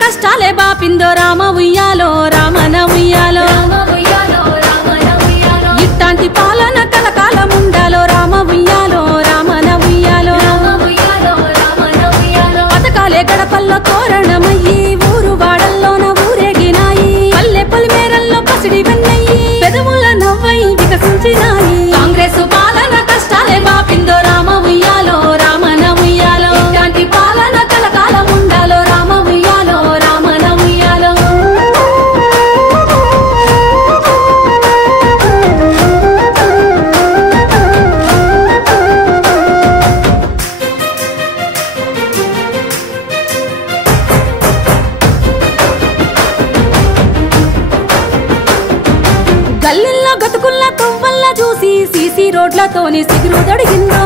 కష్టాలే బాపిందో రామ ఉయ్యాలో రామన ఉయ్యాలో ఇట్లాంటి పాలన కలకాలం ఉండాలో రామ ఉయ్యాలో రామన ఉయ్యాలో పథకాలే గడపల్లో తోరణమయ్యి ఊరు వాడల్లోన ఊరేగినాయి పల్లె పొలిమేరల్లో పసిడి వెన్నయ్యి పెదవుల నవ్వై వికసించినాయి కాంగ్రెస్ పాలన కష్టాలే బాపిందో రామ ఉయ్యాలో రామన ఉయ్యాలో ఇట్లాంటి పాలన కలకాలం ఉండాలో రామ ఉయ్యాలో రామన ఉయ్యాలో గల్లిల్లో గతుకుల్లా తొవ్వల్లా చూసి సీసీ రోడ్లతోని సిగురు దొడిగిందో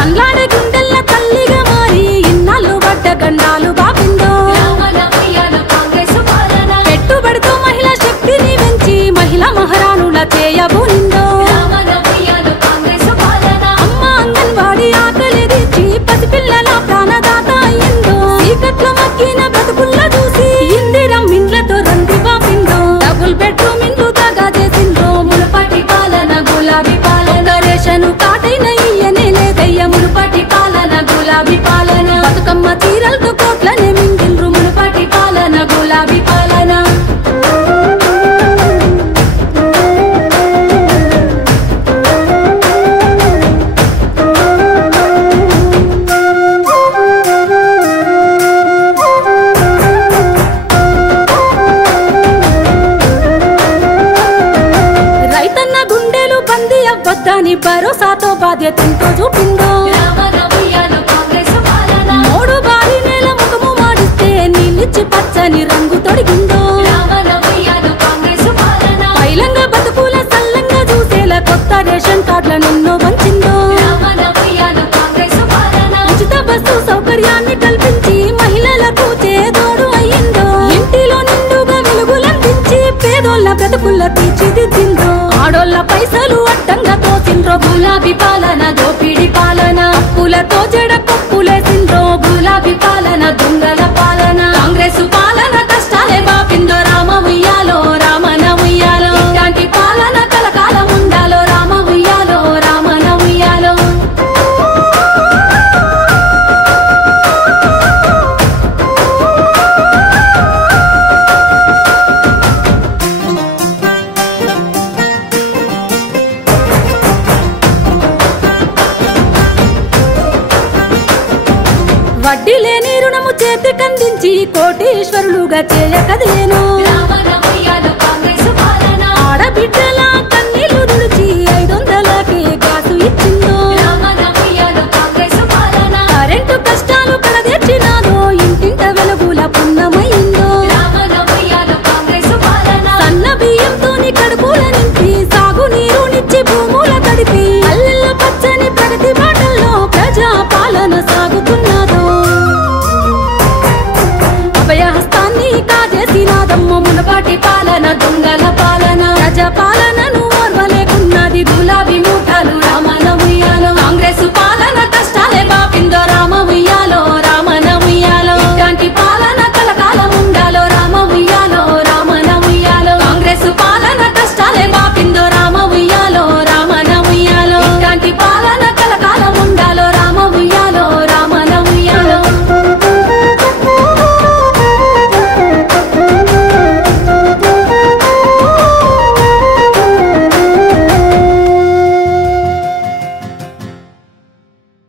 అల్లాడే గుండెల్ల తల్లిగా మారి ఇన్నాళ్ళు పడ్డ గండాలు బాపిందో పెట్టుబడితో మహిళా శక్తిని పెంచి మహిళా మహారాణుల చేయబోనిందో అమ్మ అంగన్వాడి ఆకలి తీర్చి పసిపిల్లల ప్రాణదాత అయ్యిందో చీకట్లో మగ్గిన బ్రతుకుల్లా చూసి ఇందిరం ఇండ్లతో రంది బాపిందో డబుల్ బెడ్రూమ్ ఇండ్లు దాగా చేసిందో మునుపటి పాలన గులాబీ పాలన రేషను కాటైన ఇయ్యనే లేదయ్య మునుపటి పాలన గులాబీ పాలన బతుకమ్మ తీరలతో కోట్లనే మింగిండ్రు మునుపటి పాలన గులాబీ పాలన రైతన్న గుండెలు బందీ అవ్వద్దని భరోసాతో బాధ్యతతో చూపిందో మూడు బారి నేల ముఖము మాడిస్తే నీళ్ళిచ్చి పచ్చని రంగు తొడిగిందో పైలంగా బతుకుల సల్లంగా చూసేలా కొత్త రేషన్ కార్డులను ఎన్నో పంచిందో ఉచిత బస్సు సౌకర్యాన్ని కల్పించి మహిళలకు చేదోడు అయ్యిందో ఇంటిలో నిండుగా వెలుగులందించి పేదోళ్ళ బ్రతుకుల తీర్చిదిద్దిందో ఆడోళ్ళ పైసలు అడ్డంగా తోసిండ్రో గులాబీ పాలన దోపిడి పాలన అప్పులతో జడ కప్పులేసిండ్రో గులాబీ పాలన దొంగల పాలన కాంగ్రెస్ పాలన కష్టాలే బాపిందో రామ ఉయ్యాలో రామన ఉయ్యాలో ఇట్లాంటి పాలన కలకాలం ఉండాలో రామ ఉయ్యాలో రామన ఉయ్యాలో వడ్డీ లేని రుణము చేతికందించి కోటీశ్వరులుగా చేయకదేనో